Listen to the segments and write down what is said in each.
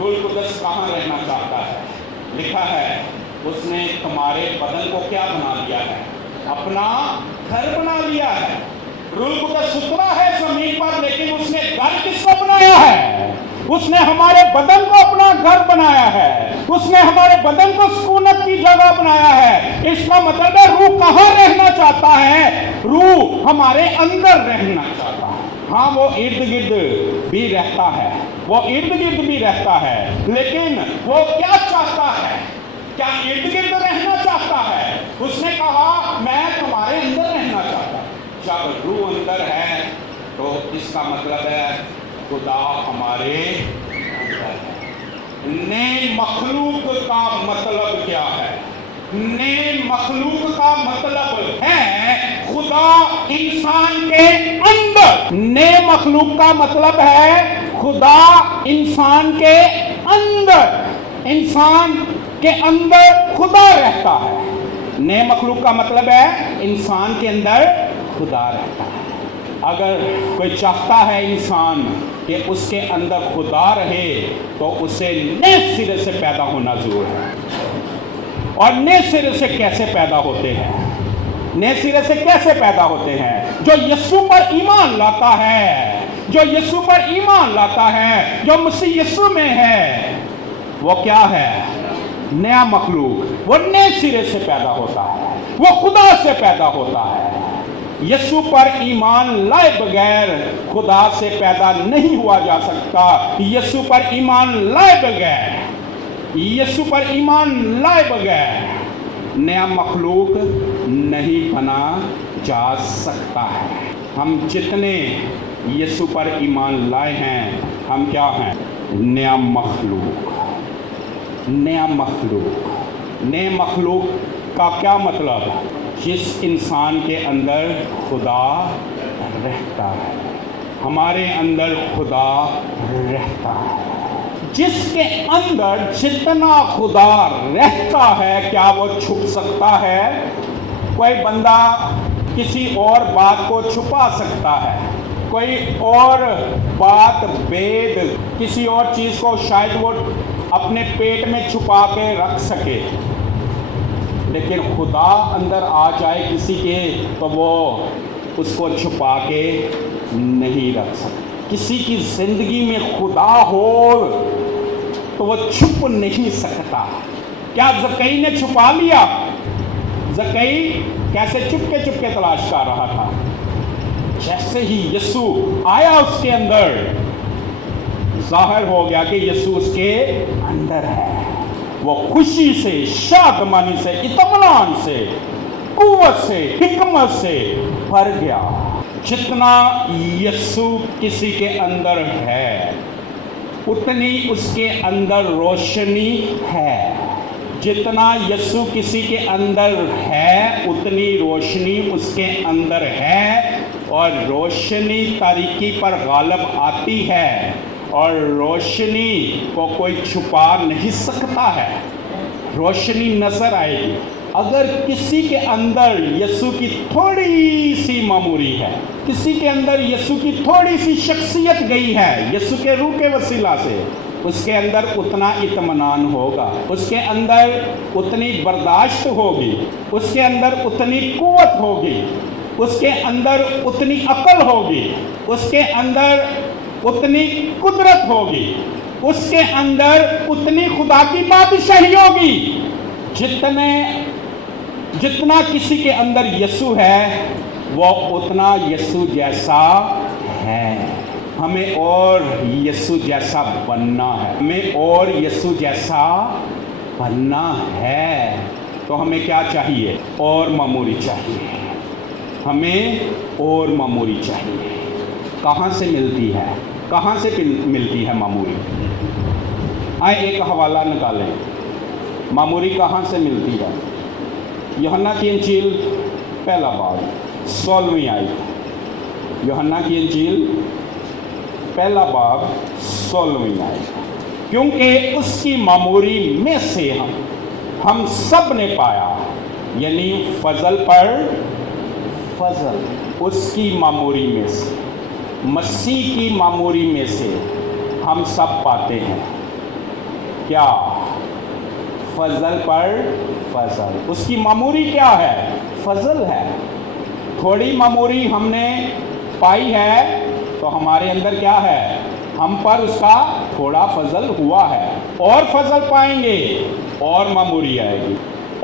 روح القدس کہاں رہنا چاہتا ہے؟ لکھا ہے اس نے تمہارے بدن کو کیا بنا لیا ہے؟ اپنا گھر بنا لیا ہے۔ روح القدس اترا ہے زمین پر، لیکن اس نے گھر کس کو بنایا ہے؟ اس نے ہمارے بدن کو اپنا گھر بنایا ہے، اس نے ہمارے بدن کو سکونت کی جگہ بنایا ہے۔ اس کا مطلب ہے روح کہاں رہنا چاہتا ہے؟ روح ہمارے اندر رہنا چاہتا ہے۔ ہاں وہ ارد گرد بھی رہتا ہے، وہ ارد گرد بھی رہتا ہے، لیکن وہ کیا چاہتا ہے؟ کیا ارد گرد رہنا چاہتا ہے؟ اس نے کہا میں تمہارے اندر رہنا چاہتا ہوں۔ جب روح اندر ہے تو اس کا مطلب ہے خدا ہمارے اندر ہے۔ نئے مخلوق کا مطلب کیا ہے؟ نئے مخلوق کا مطلب ہے خدا انسان کے اندر۔ نئے مخلوق کا مطلب ہے خدا انسان کے اندر، انسان کے اندر خدا رہتا ہے۔ نئے مخلوق کا مطلب ہے انسان کے اندر خدا رہتا ہے۔ اگر کوئی چاہتا ہے انسان کہ اس کے اندر خدا رہے تو اسے نئے سرے سے پیدا ہونا ضرور ہے۔ اور نئے سرے سے کیسے پیدا ہوتے ہیں؟ نئے سرے سے کیسے پیدا ہوتے ہیں؟ جو یسوع پر ایمان لاتا ہے، جو یسوع پر ایمان لاتا ہے، جو مسیح یسوع میں ہے، وہ کیا ہے؟ نیا مخلوق، وہ نئے سرے سے پیدا ہوتا ہے، وہ خدا سے پیدا ہوتا ہے۔ یسوع پر ایمان لائے بغیر خدا سے پیدا نہیں ہوا جا سکتا۔ یسوع پر ایمان لائے بغیر، یسوع پر ایمان لائے بغیر نیا مخلوق نہیں بنا جا سکتا ہے۔ ہم جتنے یسوع پر ایمان لائے ہیں، ہم کیا ہیں؟ نیا مخلوق۔ نیا مخلوق، نئے مخلوق کا کیا مطلب؟ جس انسان کے اندر خدا رہتا ہے، ہمارے اندر خدا رہتا ہے۔ جس کے اندر جتنا خدا رہتا ہے، کیا وہ چھپ سکتا ہے؟ کوئی بندہ کسی اور بات کو چھپا سکتا ہے، کوئی اور بات بید کسی اور چیز کو شاید وہ اپنے پیٹ میں چھپا کے رکھ سکے، لیکن خدا اندر آ جائے کسی کے تو وہ اس کو چھپا کے نہیں رکھ سکتا۔ کسی کی زندگی میں خدا ہو تو وہ چھپ نہیں سکتا۔ کیا زکئی نے چھپا لیا؟ زکئی کیسے چپ کے تلاش کر رہا تھا؟ جیسے ہی یسوع آیا اس کے اندر، ظاہر ہو گیا کہ یسوع اس کے اندر ہے۔ وہ خوشی سے، شادمانی سے، اطمینان سے، قوت سے، حکمت سے بھر گیا۔ جتنا یسوع کسی کے اندر ہے، اتنی اس کے اندر روشنی ہے۔ جتنا یسوع کسی کے اندر ہے، اتنی روشنی اس کے اندر ہے، اور روشنی تاریکی پر غالب آتی ہے، اور روشنی کو کوئی چھپا نہیں سکتا ہے۔ روشنی نظر آئے گی۔ اگر کسی کے اندر یسوع کی تھوڑی سی معموری ہے، کسی کے اندر یسوع کی تھوڑی سی شخصیت گئی ہے یسوع کے روح کے وسیلہ سے، اس کے اندر اتنا اطمینان ہوگا، اس کے اندر اتنی برداشت ہوگی، اس کے اندر اتنی قوت ہوگی، اس کے اندر اتنی عقل ہوگی، اس کے اندر اتنی قدرت ہوگی، اس کے اندر اتنی خدا کی بادشاہی ہوگی۔ جتنا کسی کے اندر یسوع ہے، وہ اتنا یسوع جیسا ہے۔ ہمیں اور یسوع جیسا بننا ہے، ہمیں اور یسوع جیسا بننا ہے۔ تو ہمیں کیا چاہیے؟ اور معموری چاہیے، ہمیں اور معموری چاہیے۔ کہاں سے ملتی ہے؟ کہاں سے ملتی ہے معموری؟ آئے ایک حوالہ نکالیں، معموری کہاں سے ملتی ہے؟ یوحنا کی انجیل پہلا باب 16ویں آیت۔ یوحنا کی انجیل پہلا باب 16ویں آیت۔ کیونکہ اس کی معموری میں سے ہم سب نے پایا، یعنی فضل پر فضل، اس کی معموری میں سے، مسیح کی معموری میں سے ہم سب پاتے ہیں۔ کیا؟ فضل پر فضل. اس کی معموری کیا ہے؟ فضل ہے. تھوڑی معموری ہم نے پائی ہے تو ہمارے اندر کیا ہے؟ ہم پر اس کا تھوڑا فضل ہوا ہے. اور فضل پائیں گے اور معموری آئے گی،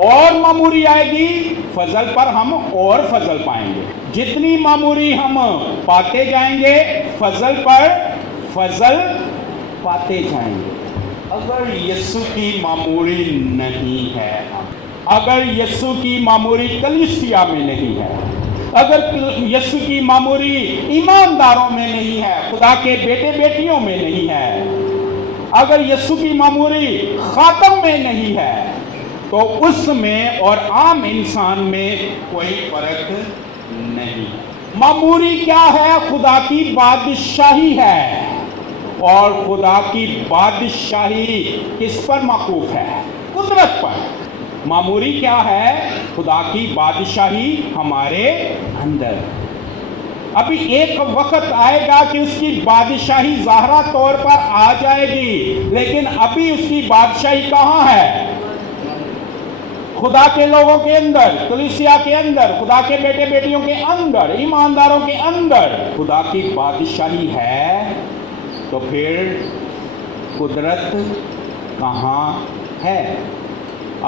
اور معموری آئے گی، فضل پر ہم اور فضل پائیں گے. جتنی معموری ہم پاتے جائیں گے فضل پر فضل پاتے جائیں گے. اگر یسوع کی معموری نہیں ہے، اگر یسوع کی معموری کلیسیا میں نہیں ہے، اگر یسوع کی معموری ایمانداروں میں نہیں ہے، خدا کے بیٹے بیٹیوں میں نہیں ہے، اگر یسوع کی معموری خاتم میں نہیں ہے، تو اس میں اور عام انسان میں کوئی فرق نہیں. معموری کیا ہے؟ خدا کی بادشاہی ہے. اور خدا کی بادشاہی کس پر موقوف ہے؟ قدرت پر. معموری کیا ہے؟ خدا کی بادشاہی ہمارے اندر. ابھی ایک وقت آئے گا کہ اس کی بادشاہی ظاہرہ طور پر آ جائے گی، لیکن ابھی اس کی بادشاہی کہاں ہے؟ خدا کے لوگوں کے اندر، کلیسیا کے اندر، خدا کے بیٹے بیٹیوں کے اندر، ایمانداروں کے اندر خدا کی بادشاہی ہے. تو پھر قدرت کہاں ہے؟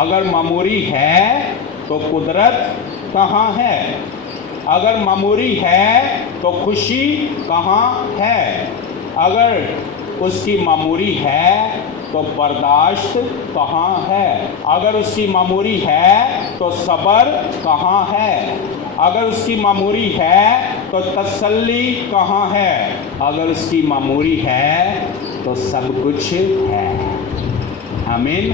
اگر معموری ہے تو قدرت کہاں ہے؟ اگر معموری ہے تو خوشی کہاں ہے؟ اگر اس کی معموری ہے تو برداشت کہاں ہے؟ اگر اس کی معموری ہے تو صبر کہاں ہے؟ اگر اس کی معموری ہے تو تسلی کہاں ہے؟ اگر اس کی معموری ہے تو سب کچھ ہے. آمین.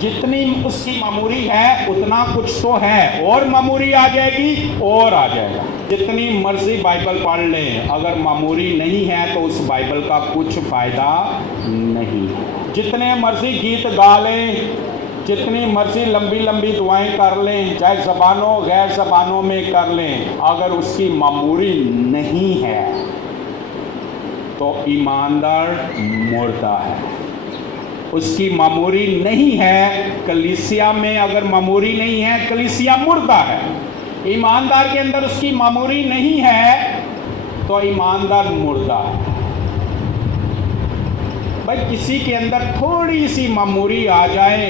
جتنی اس کی معموری ہے اتنا کچھ تو ہے، اور معموری آ جائے گی اور آ جائے گا. جتنی مرضی بائبل پڑھ لیں، اگر معموری نہیں ہے تو اس بائبل کا کچھ فائدہ نہیں. جتنے مرضی گیت گا لیں، جتنی مرضی لمبی لمبی دعائیں کر لیں، چاہے زبانوں غیر زبانوں میں کر لیں، اگر اس کی معموری نہیں ہے تو ایماندار مردہ ہے. اس کی معموری نہیں ہے. کلیسیا میں اگر معموری نہیں ہے، کلیسیا مردہ ہے. ایماندار کے اندر اس کی معموری نہیں ہے تو ایماندار مردہ ہے. بھائی کسی کے اندر تھوڑی سی معموری آ جائے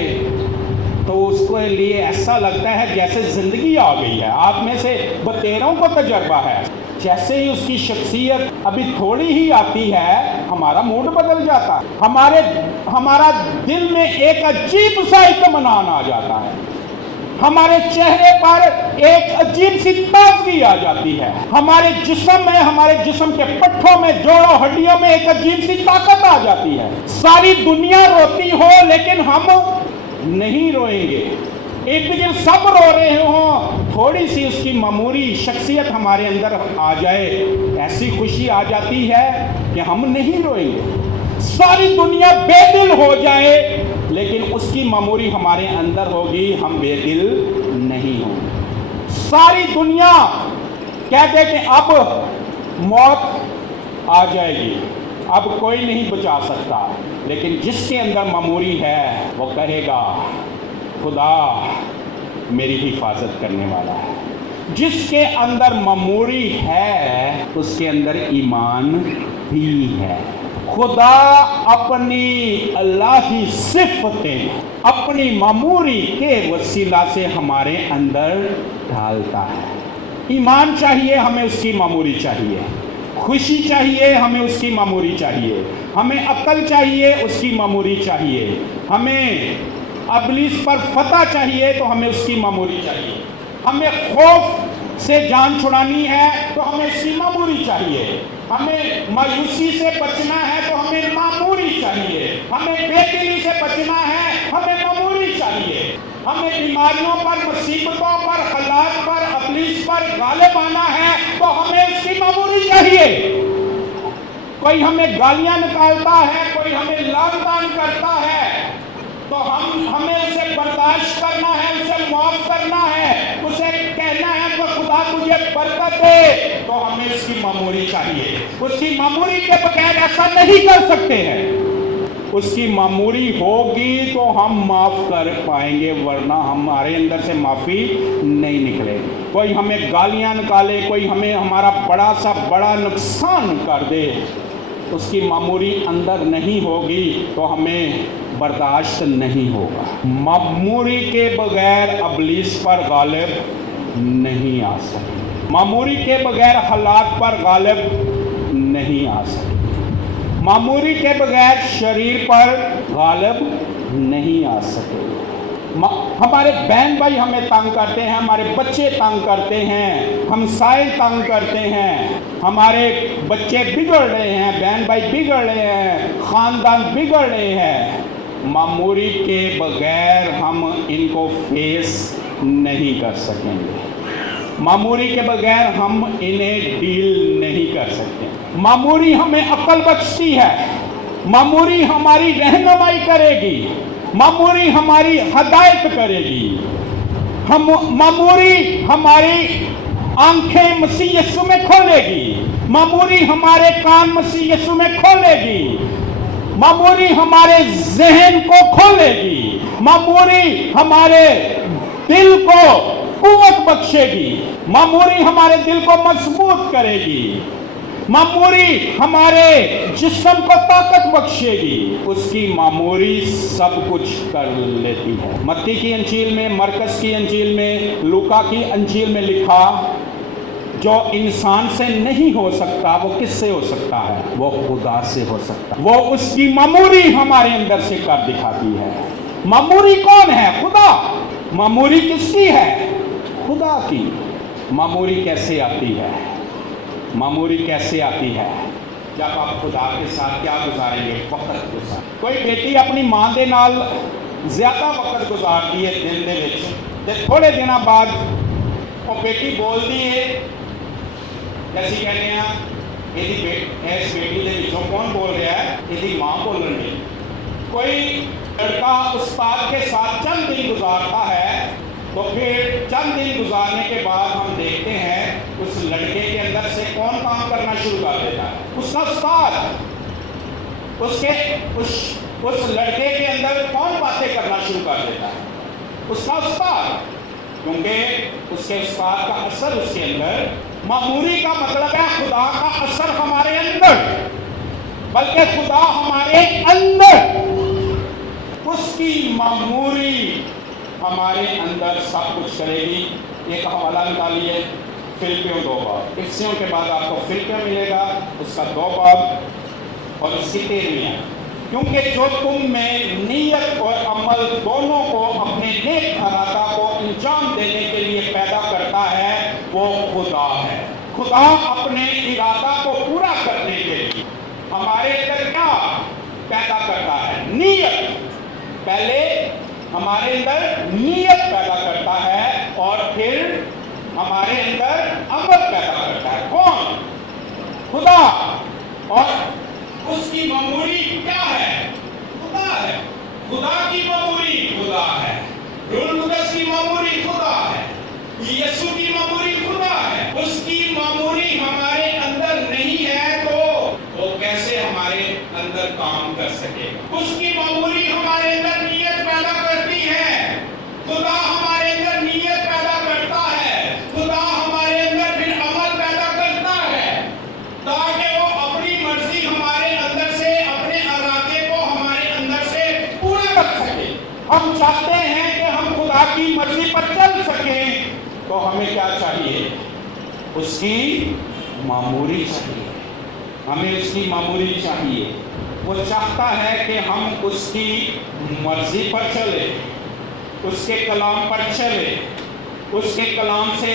تو اس کے لیے ایسا لگتا ہے جیسے زندگی آ گئی ہے. آپ میں سے بتیروں کو تجربہ ہے، جیسے ہی اس کی شخصیت ابھی تھوڑی ہی آتی ہے ہمارا موڈ بدل جاتا ہے. ہمارا دل میں ایک عجیب سا اطمینان آ جاتا ہے. ہمارے چہرے پر ایک عجیب سی تازگی آ جاتی ہے. ہمارے جسم میں، ہمارے جسم کے پٹھوں میں، جوڑوں ہڈیوں میں ایک عجیب سی طاقت آ جاتی ہے. ساری دنیا روتی ہو لیکن ہم نہیں روئیں گے. ایک دن سب رو رہے ہوں، تھوڑی سی اس کی معموری شخصیت ہمارے اندر آ جائے، ایسی خوشی آ جاتی ہے کہ ہم نہیں روئیں گے. ساری دنیا بے دل ہو جائے لیکن اس کی معموری ہمارے اندر ہوگی، ہم بے دل نہیں ہوں گے. ساری دنیا کہتے کہ اب موت آ جائے گی، اب کوئی نہیں بچا سکتا، لیکن جس کے اندر معموری ہے وہ کہے گا خدا میری حفاظت کرنے والا ہے. جس کے اندر معموری ہے اس کے اندر ایمان بھی ہے. خدا اپنی الہی صفتیں اپنی معموری کے وسیلہ سے ہمارے اندر ڈالتا ہے. ایمان چاہیے ہمیں، اس کی معموری چاہیے. خوشی چاہیے ہمیں، اس کی معموری چاہیے. ہمیں عقل چاہیے، اس کی معموری چاہیے. ہمیں ابلیس پر فتح چاہیے تو ہمیں اس کی معموری چاہیے. ہمیں خوف سے جان چھڑانی ہے تو ہمیں اس کی معموری چاہیے. ہمیں مایوسی سے بچنا ہے تو ہمیں معموری چاہیے. ہمیں بے دلی سے بچنا ہے، ہمیں معموری چاہیے. ہمیں بیماریوں پر، مصیبتوں پر، حالات پر، ابلیس پر غالب آنا ہے تو ہمیں اس کی معموری چاہیے. کوئی ہمیں گالیاں نکالتا ہے، کوئی ہمیں لعن طعن کرتا ہے تو ہمیں اسے برداشت کرنا ہے، اسے معاف کرنا ہے، اسے کہنا ہے کہ خدا تجھے برکت دے، تو ہمیں اس کی معموری چاہیے. اس کی معموری کے بغیر ایسا نہیں کر سکتے ہیں. اس کی معموری ہوگی تو ہم معاف کر پائیں گے، ورنہ ہمارے اندر سے معافی نہیں نکلے گی۔ کوئی ہمیں گالیاں نکالے، کوئی ہمیں ہمارا بڑا سا بڑا نقصان کر دے، اس کی معموری اندر نہیں ہوگی تو ہمیں برداشت نہیں ہوگا۔ معموری کے بغیر ابلیس پر غالب نہیں آ سکے، معموری کے بغیر حالات پر غالب نہیں آ سکے، معموری کے بغیر شریر پر غالب نہیں آ سکے۔ ہمارے بہن بھائی ہمیں تنگ کرتے ہیں، ہمارے بچے تنگ کرتے ہیں، ہمسائے تنگ کرتے ہیں، ہمارے بچے بگڑ رہے ہیں، بہن بھائی بگڑ رہے ہیں، خاندان بگڑ رہے ہیں، معموری کے بغیر ہم ان کو فیس نہیں کر سکیں گے، معموری کے بغیر ہم انہیں ڈیل نہیں کر سکتے۔ معموری ہمیں عقل بخشتی ہے، معموری ہماری رہنمائی کرے گی، معموری ہماری ہدایت کرے گی، معموری ہماری آنکھیں مسیح یسوع میں کھولے گی، معموری ہمارے کان مسیح یسوع میں کھولے گی، معموری ہمارے ذہن کو کھولے گی، معموری ہمارے دل کو قوت بخشے گی، معموری ہمارے دل کو مضبوط کرے گی، معموری ہمارے جسم کو طاقت بخشے گی۔ اس کی معموری سب کچھ کر لیتی ہے۔ متی کی انجیل میں، مرکز کی انجیل میں، لوکا کی انجیل میں لکھا، جو انسان سے نہیں ہو سکتا وہ کس سے ہو سکتا ہے؟ وہ خدا سے ہو سکتا ہے۔ وہ اس کی معموری ہمارے اندر سے کر دکھاتی ہے۔ معموری کون ہے؟ خدا۔ معموری کس کی ہے؟ خدا کی۔ معموری کیسے آتی ہے؟ معموری کیسے آتی ہے؟ جب آپ خدا کے ساتھ کیا گزاریں گے؟ وقت گزار۔ کوئی بیٹی اپنی ماں دے نال زیادہ وقت گزارتی ہے دن دے وچ، تے تھوڑے دنوں بعد وہ بیٹی بولتی ہے، جیسے کہنے ہیں اس بیٹی دے وچوں کون بول رہا ہے؟ یہ ماں بول رہی ہے۔ کوئی لڑکا استاد کے ساتھ چند دن گزارتا ہے تو پھر چند دن گزارنے کے بعد ہم دیکھتے ہیں اس لڑکے کے اندر سے کون کام کرنا شروع کر دیتا ہے؟ اس کا استاد۔ اس لڑکے کے اندر کون باتیں کرنا شروع کر دیتا ہے؟ اس کا استاد، کیونکہ اس کے استاد کا اثر اس کے اندر۔ معموری کا مطلب ہے خدا کا اثر ہمارے اندر، بلکہ خدا ہمارے اندر، اس کی معموری ہمارے اندر سب کچھ کرے گی۔ ایک حوالہ نکالیے، فلپیوں 2 باب، افسیوں کے بعد آپ کو فلپیوں ملے گا، اس کا 2 باب اور اس کی 13ویں آیت۔ کیونکہ جو تم میں نیت اور عمل دونوں کو اپنے نیک ارادہ کو انجام دینے کے لیے پیدا کرتا ہے، وہ خدا ہے۔ خدا اپنے ارادہ کو پورا کرنے کے لیے ہمارے اندر کیا پیدا کرتا ہے؟ نیت۔ پہلے ہمارے اندر نیت پیدا کرتا ہے اور پھر ہمارے اندر عمل پیدا کرتا ہے۔ کون؟ خدا۔ اور اس کی معموری کیا ہے؟ خدا ہے۔ خدا کی معموری خدا ہے۔ روح القدس کی معموری خدا ہے۔ یسوع کی معموری خدا ہے۔ اس کی معموری ہمارے اندر نہیں ہے تو وہ کیسے ہمارے اندر کام کر سکے؟ اس کی معموری ہمارے اندر نیت پیدا کرتی ہے۔ خدا ہمارے اندر نیت پیدا کرتا ہے، خدا ہمارے اندر پھر عمل پیدا کرتا ہے تاکہ وہ اپنی مرضی ہمارے اندر سے، اپنے ارادے کو ہمارے اندر سے پورا کر سکے۔ ہم چاہتے ہیں کہ ہم خدا کی مرضی پر چل سکیں تو ہمیں کیا چاہیے؟ اس کی معموری چاہیے۔ ہمیں اس کی معموری چاہیے۔ وہ چاہتا ہے کہ ہم اس کی مرضی پر چلیں، اس کے کلام پر چلیں، اس کے کلام سے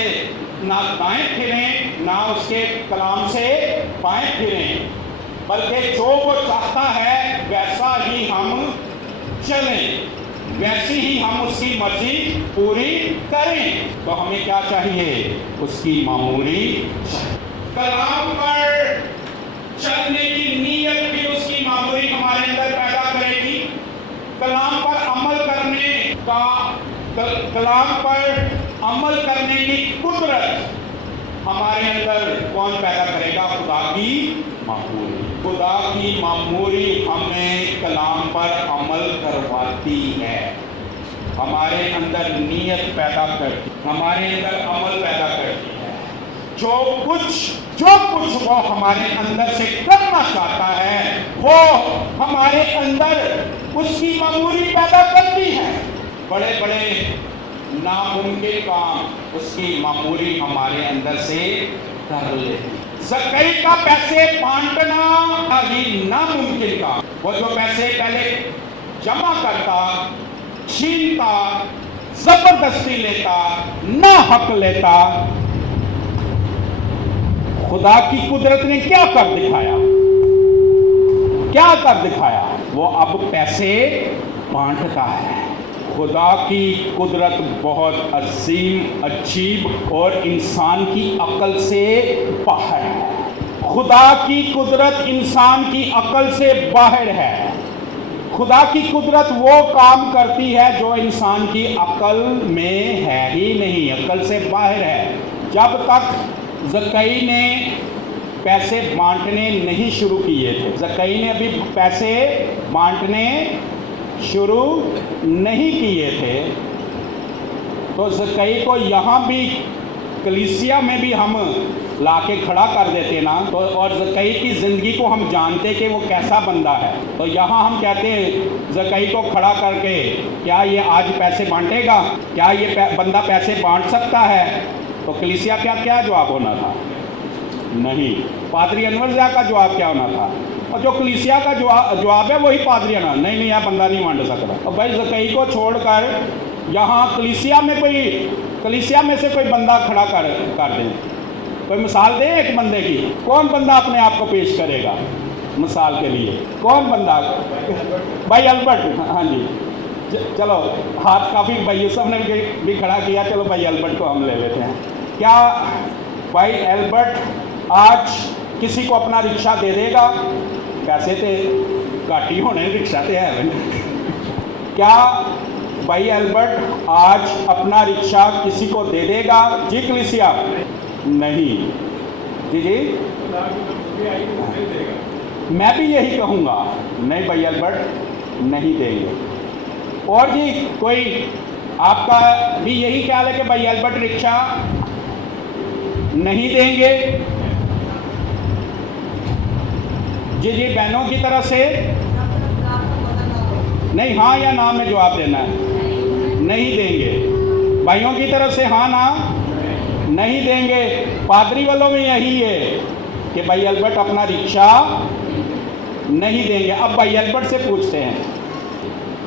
نہ دائیں پھریں نہ اس کے کلام سے بائیں پھریں، بلکہ جو وہ چاہتا ہے ویسا ہی ہم چلیں، ویسی ہی ہم اس کی مرضی پوری کریں۔ تو ہمیں کیا چاہیے؟ اس کی معموری چاہیے۔ کلام پر چلنے کی نیت بھی اس کی معموری ہمارے اندر پیدا کرے گی۔ کلام پر عمل کرنے کا، کلام پر عمل کرنے کی قدرت ہمارے اندر کون پیدا کرے گا؟ خدا کی معموری. خدا کی معموری ہمیں کلام پر عمل کرواتی ہے، ہمارے اندر نیت پیدا کرتی، ہمارے اندر عمل پیدا کرتی ہے. جو کچھ وہ ہمارے اندر سے کرنا چاہتا ہے وہ ہمارے اندر اس کی معموری پیدا کرتی ہے. بڑے بڑے ناممکن کام اس کی معموری ہمارے اندر سے کر لیتی. زکئی کا پیسے بانٹنا ہی ناممکن کام. وہ جو پیسے پہلے جمع کرتا، چھینتا، زبردستی لیتا، نہ حق لیتا، خدا کی قدرت نے کیا کر دکھایا؟ کیا کر دکھایا؟ وہ اب پیسے بانٹتا ہے. خدا کی قدرت بہت عظیم، عجیب اور انسان کی عقل سے باہر ہے. خدا کی قدرت انسان کی عقل سے باہر ہے. خدا کی قدرت وہ کام کرتی ہے جو انسان کی عقل میں ہے ہی نہیں، عقل سے باہر ہے. جب تک زکئی نے پیسے بانٹنے نہیں شروع کیے تھے، زکئی نے ابھی پیسے بانٹنے شروع نہیں کیے تھے، تو زکئی کو یہاں بھی کلیسیا میں بھی ہم لا کے کھڑا کر دیتے نا، تو اور زکئی کی زندگی کو ہم جانتے کہ وہ کیسا بندہ ہے، تو یہاں ہم کہتے ہیں زکئی کو کھڑا کر کے کیا یہ آج پیسے بانٹے گا؟ کیا یہ بندہ پیسے بانٹ سکتا ہے؟ تو کلیسیا کیا جواب ہونا تھا؟ نہیں. پادری انور ضیاء کا جواب کیا ہونا تھا؟ اور جو کلیسیا کا جواب ہے وہی پادری انور، نہیں یہ بندہ نہیں بانٹ سکتا. اور بھائی زکئی کو چھوڑ کر یہاں کلیسیا میں سے کوئی بندہ کھڑا کر دیں، کوئی مثال دیں ایک بندے کی. کون بندہ اپنے آپ کو پیش کرے گا مثال کے لیے؟ کون بندہ؟ بھائی البرٹ. ہاں جی چلو، ہاتھ کافی بھائی یوسف نے بھی کھڑا کیا، چلو بھائی البرٹ کو ہم لے لیتے ہیں. کیا بھائی البرٹ آج کسی کو اپنا رکشہ دے دے گا؟ پیسے تے گاٹی ہونے، رکشہ تے ہے. کیا بھائی البرٹ آج اپنا رکشہ کسی کو دے دے گا؟ جی کلیسیا نہیں. جی میں بھی یہی کہوں گا، نہیں بھائی البرٹ نہیں دیں گے. اور جی کوئی آپ کا بھی یہی خیال ہے کہ بھائی البرٹ رکشہ نہیں دیں گے؟ جی بہنوں کی طرف سے نہیں، ہاں یا نا میں جواب دینا ہے. نہیں دیں گے. بھائیوں کی طرف سے ہاں نا نہیں دیں گے. پادری والوں میں یہی ہے کہ بھائی البرٹ اپنا رکشہ نہیں دیں گے. اب بھائی البرٹ سے پوچھتے ہیں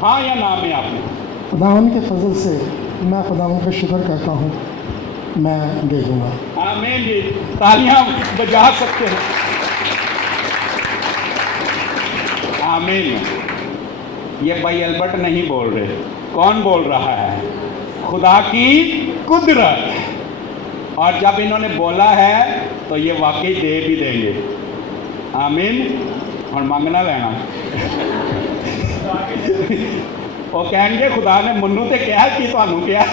ہاں یا نا میں آپ نے. خداوند کے فضل سے میں خداوند کا شکر کرتا ہوں، میں دے دوں گا. آمین. جی تالیاں بجا سکتے ہیں. آمین. یہ بھائی البرٹ نہیں بول رہے. کون بول رہا ہے؟ خدا کی قدرت. اور جب انہوں نے بولا ہے تو یہ واقعی دے بھی دیں گے. آمین. اور مانگنا لینا. وہ کہیں گے خدا نے منو تے کیا کہ تانوں کیا.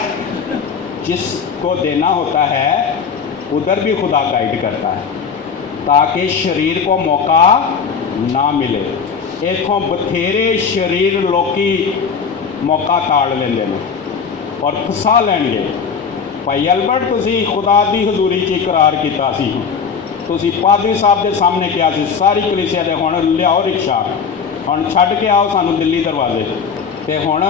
جس کو دینا ہوتا ہے ادھر بھی خدا گائیڈ کرتا ہے تاکہ شریر کو موقع نہ ملے. ایتھوں بتھیرے شریر لوکی موقع تاڑ لیں گے اور پھسا لیں گے. بھائی البرٹ تسی خدا دی حضوری چ اقرار کیتا سی، تسی پادری صاحب دے سامنے کیا سی ساری کلیسیا دے ہن لیاؤ رکشہ، ہن چھڈ کے آؤ سانو دلی دروازے تے ہن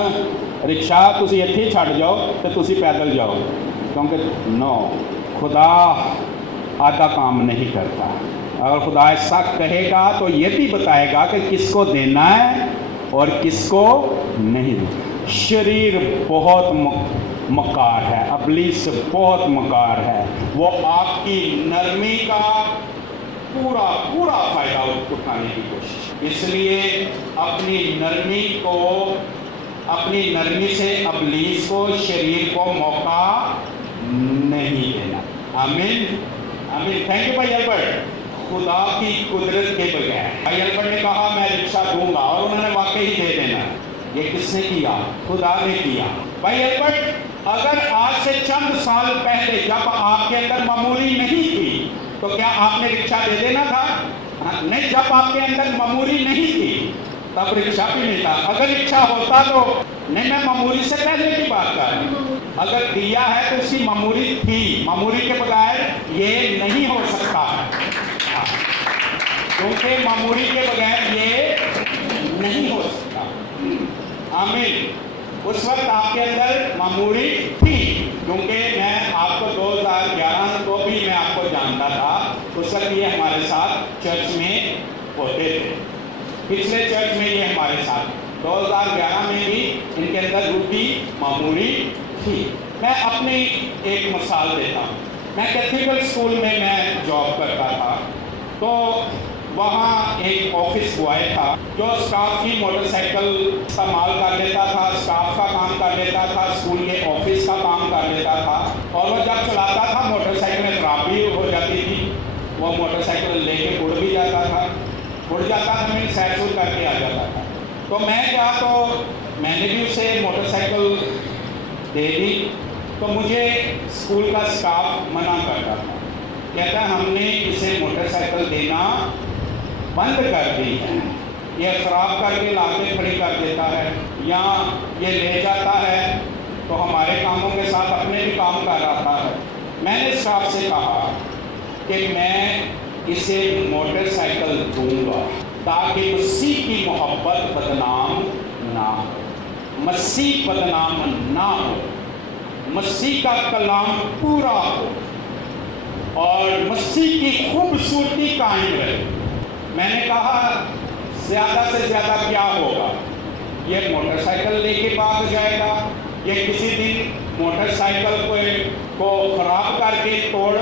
رکشہ تسی ایتھے ہی چھڈ جاؤ تے تسی پیدل جاؤ. کیونکہ نو، خدا آدھا کام نہیں کرتا. اگر خدا ایسا کہے گا تو یہ بھی بتائے گا کہ کس کو دینا ہے اور کس کو نہیں. شریر بہت مکار ہے، ابلیس بہت مکار ہے. وہ آپ کی نرمی کا پورا فائدہ اٹھانے کی کوشش. اس لیے اپنی نرمی سے ابلیس کو، شریر کو موقع نہیں دینا. آمین. آمین. تھینک یو بھائی البرٹ. خدا کی قدرت کے بغیر بھائی البرٹ نے کہا میں رکشہ دوں گا اور انہوں نے واقعی دے دینا. یہ کس نے کیا؟ خدا نے کیا۔ بھائی البرٹ، اگر آج سے چند سال پہلے جب آپ کے اندر معمولی نہیں تھی تو کیا آپ نے رکشہ دے دینا تھا؟ نہیں، جب آپ کے اندر معمولی نہیں تھی تب رکشہ بھی نہیں تھا۔ اگر رکشہ ہوتا تو نہیں، میں معمولی سے پہلے کی بات کر رہا ہوں۔ اگر دیا ہے تو اس کی معمولی تھی، معمولی کے بغیر یہ نہیں ہو سکتا، کیونکہ معمولی کے بغیر یہ نہیں ہو سکتا۔ آمین۔ اس وقت آپ کے اندر معمولی تھی، کیونکہ میں آپ کو 2011 کو بھی میں آپ کو جانتا تھا، اس وقت یہ ہمارے ساتھ چرچ میں ہوتے تھے، پچھلے چرچ میں یہ ہمارے ساتھ 2011 میں بھی ان کے اندر روٹی معمولی تھی۔ میں اپنی ایک مثال دیتا ہوں۔ میں کیتھیڈرل اسکول میں جاب کرتا تھا، تو وہاں ایک آفس بوائے تھا جو اسٹاف کی موٹر سائیکل استعمال کر لیتا تھا، اسٹاف کا کام کر لیتا تھا، اسکول کے آفس کا کام کر لیتا تھا، اور وہ جب چلاتا تھا موٹر سائیکلیں خراب بھی ہو جاتی تھی، وہ موٹر سائیکل لے کے اڑ بھی جاتا تھا، میں سیر سور کر کے آ جاتا تھا۔ تو میں کیا، تو میں نے بھی اسے موٹر سائیکل دے دی، تو مجھے اسکول کا اسٹاف منع کرتا تھا، کہتا ہے ہم نے اسے موٹر سائیکل دینا بند کر دی ہے، یہ خراب کر کے لا کے کھڑی کر دیتا ہے، یا یہ لے جاتا ہے تو ہمارے کاموں کے ساتھ اپنے بھی کام کر رہا ہے۔ میں نے اسٹاف سے کہا کہ میں اسے موٹر سائیکل دوں گا تاکہ مسیح کی محبت بدنام نہ ہو، مسیح بدنام نہ ہو، مسیح کا کلام پورا ہو اور مسیح کی خوبصورتی قائم رہے۔ میں نے کہا زیادہ سے زیادہ کیا ہوگا، یہ موٹر سائیکل لے کے بھاگ جائے گا، یہ کسی دن موٹر سائیکل کو خراب کر کے توڑ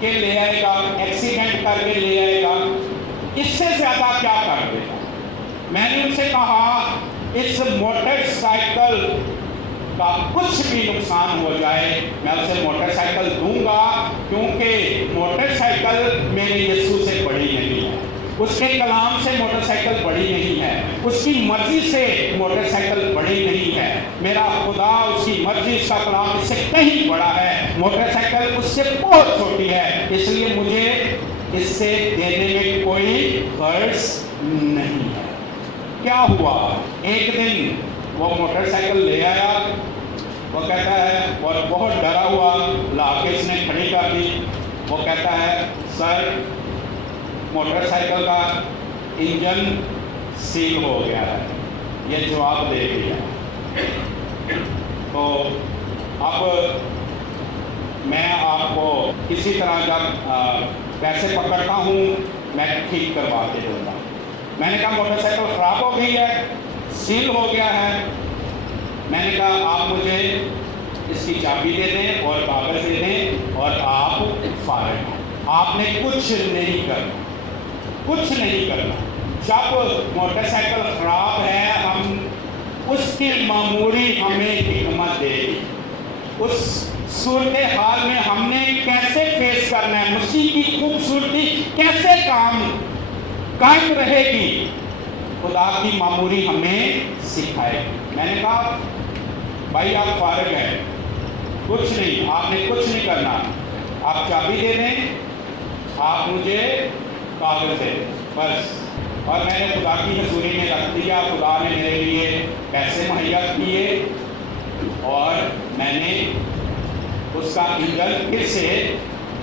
کے لے آئے گا، ایکسیڈنٹ کر کے لے آئے گا، اس سے زیادہ کیا کر دے گا۔ میں نے ان سے کہا اس موٹر سائیکل کا کچھ بھی نقصان ہو جائے میں اسے موٹر سائیکل دوں گا، کیونکہ موٹر سائیکل میرے یسوع سے بڑی نہیں ہے، اس کے کلام سے موٹر سائیکل بڑی نہیں ہے، اس کی مرضی سے موٹر سائیکل بڑی نہیں ہے، میرا خدا اس کی مرضی، اس کا کلام اس سے کہیں بڑا ہے، موٹر سائیکل اس سے بہت چھوٹی ہے، اس لیے مجھے اس سے دینے میں کوئی غرض نہیں ہے۔ کیا ہوا، ایک دن وہ موٹر سائیکل لے آیا، وہ کہتا ہے، اور بہت ڈرا ہوا لا کے اس نے کھڑی کر دی، وہ کہتا ہے سر موٹر سائیکل کا انجن سیل ہو گیا ہے، یہ جواب دے دیا۔ تو اب میں آپ کو کسی طرح جب پیسے پکڑتا ہوں میں ٹھیک کروا کے دوں گا۔ میں نے کہا موٹر سائیکل خراب ہو گئی ہے، سیل ہو گیا ہے، میں نے کہا آپ مجھے اس کی چابی دے دیں اور کاغذ دے دیں اور آپ فارغ ہیں، آپ نے کچھ نہیں کرنا، کچھ نہیں کرنا۔ جب موٹر سائیکل خراب ہے ہم اس کی معمولی ہمیں حکمت دے گی، اس صورتحال میں ہم نے کیسے فیس کرنا ہے، مسیح کی خوبصورتی کیسے قائم رہے گی، خدا کی معمولی ہمیں سکھائے گی۔ میں نے کہا بھائی آپ فارغ ہیں، کچھ نہیں، آپ نے کچھ نہیں کرنا، آپ چابی دے دیں، آپ مجھے کاغذ دے دیں بس۔ اور میں نے خدا کی حضوری میں رکھ دیا، خدا نے میرے لیے پیسے مہیا کیے اور میں نے اس کا انجن پھر سے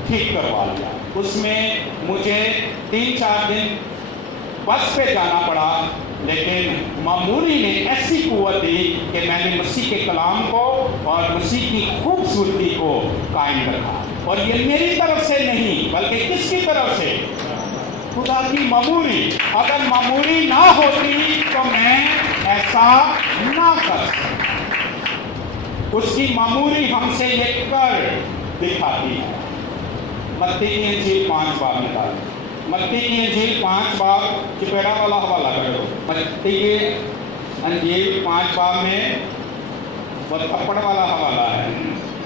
ٹھیک کروا لیا۔ اس میں مجھے 3-4 دن بس پہ جانا پڑا، لیکن معمولی نے ایسی قوت دی کہ میں نے مسیح کے کلام کو اور مسیح کی خوبصورتی کو قائم رکھا، اور یہ میری طرف سے نہیں بلکہ کس کی طرف سے، خدا کی معمولی۔ اگر معمولی نہ ہوتی تو میں ایسا نہ کر سکتا، اس کی معمولی ہم سے یہ کر دکھاتی ہے۔ متی کی انجیل 5 باب نکال، متی کی انجیل 5 باب، چپیڑا والا حوالہ کرو، متی کی انجیل 5 باب میں وہ تھپڑ والا حوالہ ہے،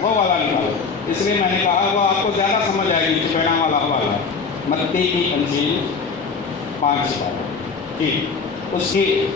وہ والا نکالو، اس لیے میں نے کہا وہ آپ کو زیادہ سمجھ آئے گی، چپیڑا والا حوالہ۔ متی کی انجیل 5 باب، ٹھیک، اس کی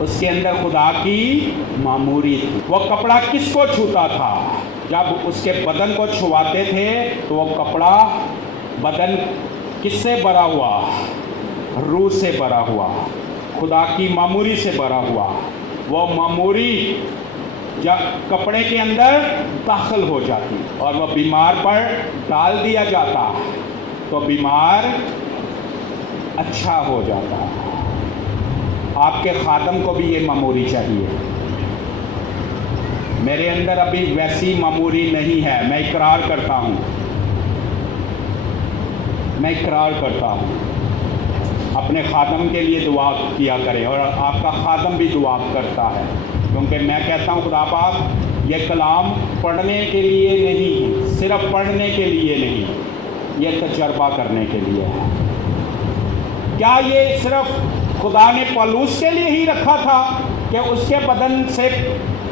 اس کے اندر خدا کی معموری تھی۔ وہ کپڑا کس کو چھوتا تھا؟ جب اس کے بدن کو چھواتے تھے تو وہ کپڑا بدن کس سے بھرا ہوا؟ روح سے بھرا ہوا، خدا کی معموری سے بھرا ہوا۔ وہ معموری جب کپڑے کے اندر داخل ہو جاتی اور وہ بیمار پر ڈال دیا جاتا تو بیمار اچھا ہو جاتا۔ آپ کے خادم کو بھی یہ معموری چاہیے۔ میرے اندر ابھی ویسی معموری نہیں ہے، میں اقرار کرتا ہوں، میں اقرار کرتا ہوں۔ اپنے خادم کے لیے دعا کیا کریں، اور آپ کا خادم بھی دعا کرتا ہے، کیونکہ میں کہتا ہوں خدا پاک یہ کلام پڑھنے کے لیے نہیں ہے، صرف پڑھنے کے لیے نہیں، یہ تجربہ کرنے کے لیے ہے۔ کیا یہ صرف خدا نے پولس کے لیے ہی رکھا تھا کہ اس کے بدن سے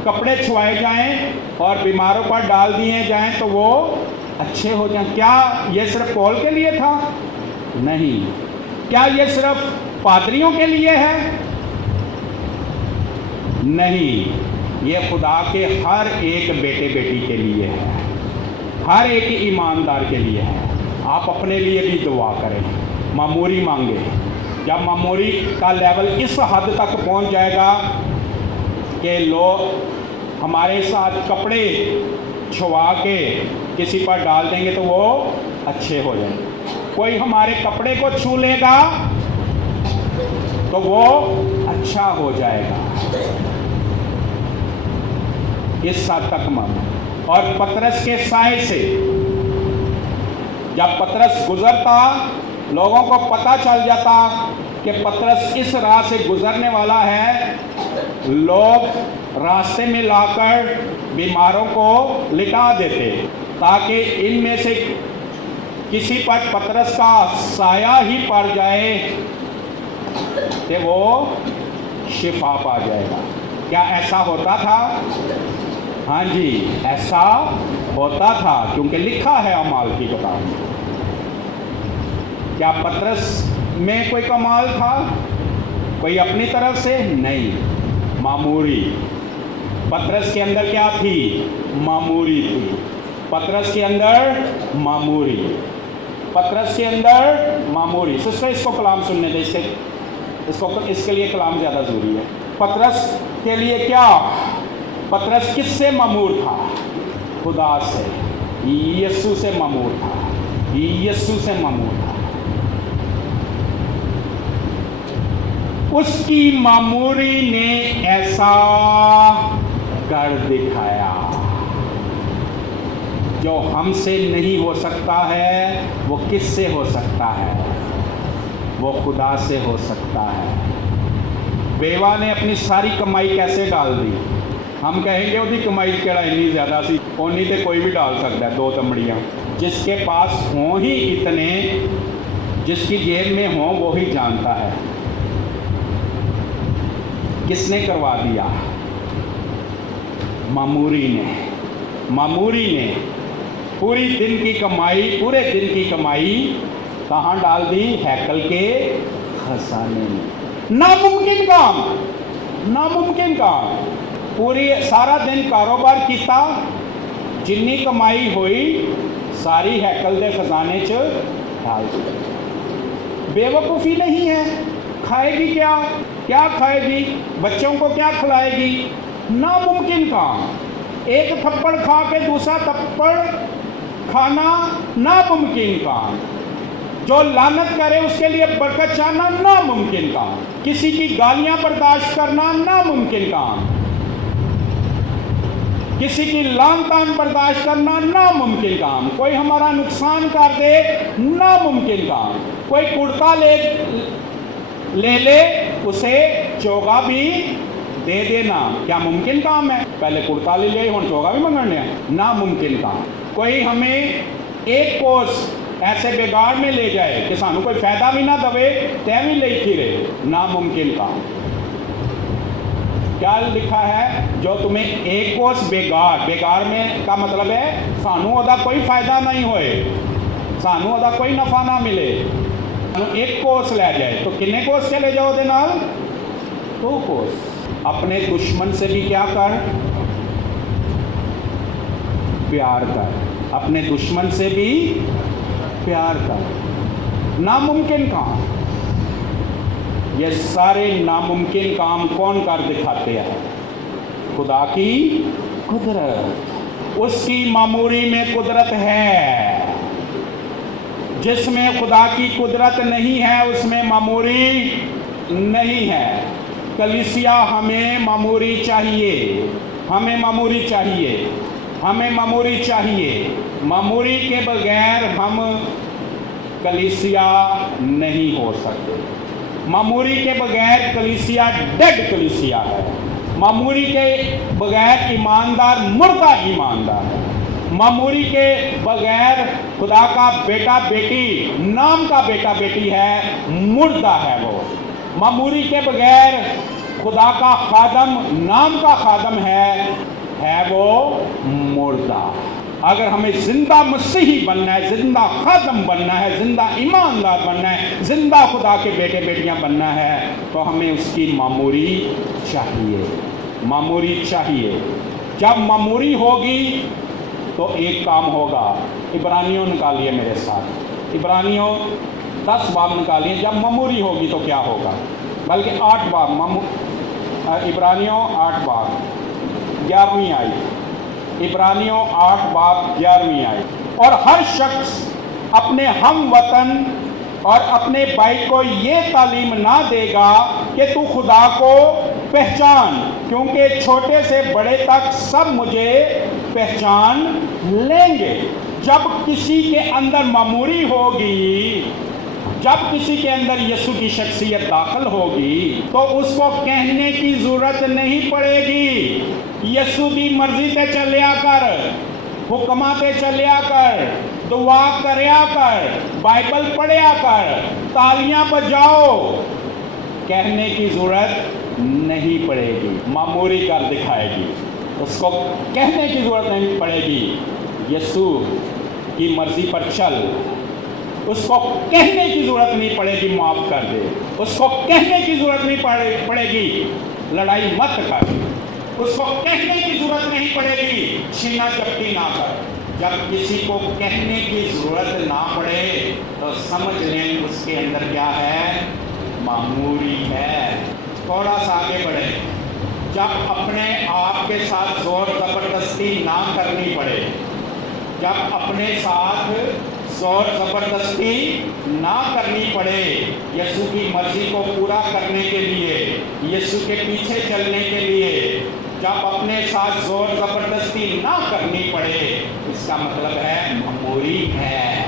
کپڑے چھوائے جائیں اور بیماروں پر ڈال دیے جائیں تو وہ اچھے ہو جائیں؟ کیا یہ صرف پول کے لیے تھا؟ نہیں۔ کیا یہ صرف پادریوں کے لیے ہے؟ نہیں، یہ خدا کے ہر ایک بیٹے بیٹی کے لیے ہے، ہر ایک ایماندار کے لیے ہے۔ آپ اپنے لیے بھی دعا کریں، معموری مانگیں۔ جب معموری کا لیول اس حد تک پہنچ جائے گا کہ لوگ ہمارے ساتھ کپڑے چھوا کے کسی پر ڈال دیں گے تو وہ اچھے ہو جائیں گے۔ کوئی ہمارے کپڑے کو چھو لے گا تو وہ اچھا ہو جائے گا۔ اس حد تک مانو۔ اور پترس کے سائے سے جب پترس گزرتا، لوگوں کو پتہ چل جاتا کہ پترس اس راہ سے گزرنے والا ہے، لوگ راستے میں لا کر بیماروں کو لٹا دیتے تاکہ ان میں سے کسی پر پترس کا سایہ ہی پڑ جائے کہ وہ شفا پا جائے گا۔ کیا ایسا ہوتا تھا؟ ہاں جی، ایسا ہوتا تھا، کیونکہ لکھا ہے اعمال کی کتاب میں۔ کیا پترس میں کوئی کمال تھا؟ کوئی اپنی طرف سے نہیں، معموری۔ پترس کے اندر کیا تھی؟ معموری تھی۔ پترس کے اندر معموری، پترس کے اندر معموری۔ سسٹر اس کو کلام سننے دے، اس کے لیے کلام زیادہ ضروری ہے۔ پترس کے لیے کیا؟ پترس کس سے معمور تھا؟ خدا سے، یسوع سے معمور تھا، یسوع سے معمور تھا۔ اس کی معموری نے ایسا کر دکھایا جو ہم سے نہیں ہو سکتا ہے، وہ کس سے ہو سکتا ہے؟ وہ خدا سے ہو سکتا ہے۔ بیوہ نے اپنی ساری کمائی کیسے ڈال دی؟ ہم کہیں گے وہ کمائی کہڑا اتنی زیادہ سی، اونی تے کوئی بھی ڈال سکتا ہے، 2 تمڑیاں۔ جس کے پاس ہوں ہی اتنے، جس کی جیب میں ہوں وہی جانتا ہے۔ کس نے کروا دیا؟ معموری نے۔ معموری نے پورے دن کی کمائی کہاں ڈال دی؟ ہیکل کے خزانے میں۔ ناممکن کام۔ سارا دن کاروبار کیتا، جنی کمائی ہوئی ساری ہیکل دے خزانے چ ڈال دی۔ بے وقوفی نہیں ہے۔ کھائے گی کیا کھائے گی؟ بچوں کو کیا کھلائے گی؟ ناممکن کام۔ ایک تھپڑ کھا کے دوسرا تھپڑ کھانا ناممکن کام۔ جو لعنت کرے اس کے لیے برکت چاہنا ناممکن کام۔ کسی کی گالیاں برداشت کرنا ناممکن کام۔ کسی کی لعن طعن برداشت کرنا ناممکن کام۔ کوئی ہمارا نقصان کر دے ناممکن کام۔ کوئی کرتا لے اسے چوگا بھی دے دینا کیا ممکن کام ہے؟ پہلے کرتا لے لیا، ہوں چوگا بھی منگن لیا، ناممکن کام۔ کوئی ہمیں ایک کوس ایسے بگاڑ میں لے جائے کہ سانو کوئی فائدہ بھی نہ دے تے بھی لے ہی رہے، ناممکن کام۔ کیا لکھا ہے؟ جو تمہیں ایک کوس بگاڑ میں کا مطلب ہے سانو ادا کوئی فائدہ نہیں ہوئے، سانو ادا کوئی نفع نہ ملے، ایک کوس لے جائے تو کنے کوس چلے جاؤ دے نال؟ 2 کوس۔ اپنے دشمن سے بھی کیا کر؟ پیار کر. اپنے دشمن سے بھی پیار کر. ناممکن کام. یہ سارے ناممکن کام کون کر دکھاتے ہیں؟ خدا کی قدرت. اس کی معموری میں قدرت ہے. جس میں خدا کی قدرت نہیں ہے اس میں معموری نہیں ہے. کلیسیا ہمیں معموری چاہیے. ہمیں معموری چاہیے. ہمیں معموری چاہیے. معموری کے بغیر ہم کلیسیا نہیں ہو سکتے. معموری کے بغیر کلیسیا ڈیڈ کلیسیا ہے. معموری کے بغیر ایماندار مردہ ایماندار ہے. معموری کے بغیر خدا کا بیٹا بیٹی نام کا بیٹا بیٹی ہے مردہ ہے وہ. معموری کے بغیر خدا کا خادم نام کا خادم ہے وہ مردہ. اگر ہمیں زندہ مسیحی بننا ہے, زندہ خادم بننا ہے, زندہ ایماندار بننا ہے, زندہ خدا کے بیٹے بیٹیاں بننا ہے تو ہمیں اس کی معموری چاہیے. معموری چاہیے. جب معموری ہوگی تو ایک کام ہوگا. عبرانیوں نکالیے میرے ساتھ. عبرانیوں 10 باب نکالیے. جب معموری ہوگی تو کیا ہوگا؟ بلکہ 8 باب. عبرانیوں 8 باب 11ویں آیت. عبرانیوں 8 باب 11ویں آیت. اور ہر شخص اپنے ہم وطن اور اپنے بھائی کو یہ تعلیم نہ دے گا کہ تو خدا کو پہچان, کیونکہ چھوٹے سے بڑے تک سب مجھے پہچان لیں گے. جب کسی کے اندر معموری ہوگی, جب کسی کے اندر یسوع کی شخصیت داخل ہوگی تو اس کو کہنے کی ضرورت نہیں پڑے گی یسوع کی مرضی تے چلیا کر, حکماں تے چلیا کر, دعا کریا کر, بائبل پڑھیا کر, تالیاں بجاؤ. کہنے کی ضرورت نہیں پڑے گی. معموری کر دکھائے گی. اس کو کہنے کی ضرورت نہیں پڑے گی یسوع کی مرضی پر چل. اس کو کہنے کی ضرورت نہیں پڑے گی معاف کر دے. اس کو کہنے کی ضرورت نہیں پڑے گی لڑائی مت کر. اس کو کہنے کی ضرورت نہیں پڑے گی چھینا جھپٹی نہ کر. جب کسی کو کہنے کی ضرورت نہ پڑے تو سمجھ لیں اس کے اندر کیا ہے؟ معموری ہے. تھوڑا سا آگے بڑھے. جب اپنے آپ کے ساتھ زور زبردستی نہ کرنی پڑے, جب اپنے ساتھ زور زبردستی نہ کرنی پڑے یسوع کی مرضی کو پورا کرنے کے لیے, یسوع کے پیچھے چلنے کے لیے, جب اپنے ساتھ زور زبردستی نہ کرنی پڑے, اس کا مطلب ہے معموری ہے.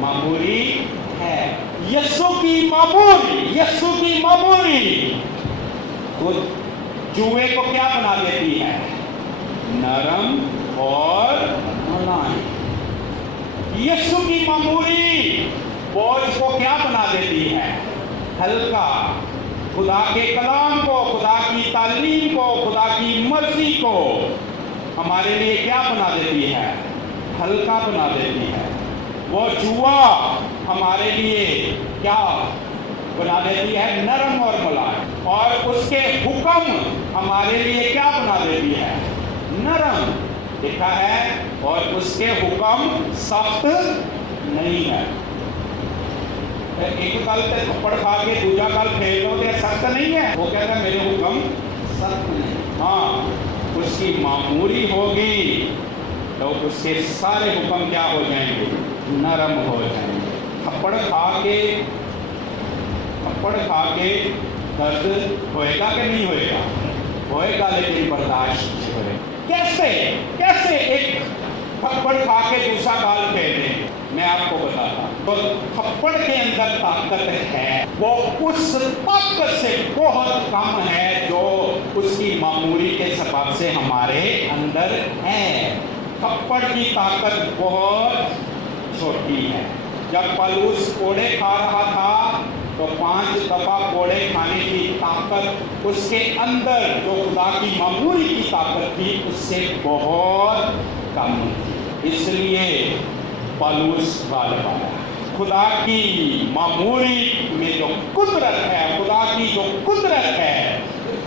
معموری ہے. یسوع کی معموری, یسوع کی معموری وہ جوئے کو کیا بنا دیتی ہے؟ نرم اور ملائم. یسوع کی معموری بوجھ کو کیا بنا دیتی ہے؟ ہلکا. خدا کے کلام کو, خدا کی تعلیم کو, خدا کی مرضی کو ہمارے لیے کیا بنا دیتی ہے؟ ہلکا بنا دیتی ہے. وہ جوا ہمارے لیے کیا بنا دیتی ہے؟ نرم اور ملائم. اور اس کے حکم ہمارے لیے کیا بنا دیتی ہے؟ نرم. لکھا ہے اور اس کے حکم سخت نہیں ہے. ایک گل تے تھپڑ کھا کے دوجا گل پھیر دو تے سخت نہیں ہے. وہ کہتا ہے میرے حکم سخت نہیں. ہاں, اس کی معموری ہوگی تو اس کے سارے حکم کیا ہو جائیں گے؟ نرم ہو جائیں گے. تھپڑ کھا کے درد ہوئے گا کہ نہیں ہوئے گا؟ ہوئے گا, لیکن برداشت ہوئے گا. کیسے ایک تھپڑ کھا کے دوسرا گال پھیر دیں؟ میں آپ کو بتاتا ہوں. تو تھپڑ کے اندر طاقت ہے, وہ اس طاقت سے بہت کم ہے جو اس کی معموری کے سبب سے ہمارے اندر ہے. تھپڑ کی طاقت بہت چھوٹی ہے. جب پالوس کوڑے کھا رہا تھا تو 5 دفعہ کوڑے کھانے کی طاقت اس کے اندر جو خدا کی معموری کی طاقت تھی اس سے بہت کم تھی. اس لیے پالوس غالب آیا. خدا کی معموری میں جو قدرت ہے, خدا کی جو قدرت ہے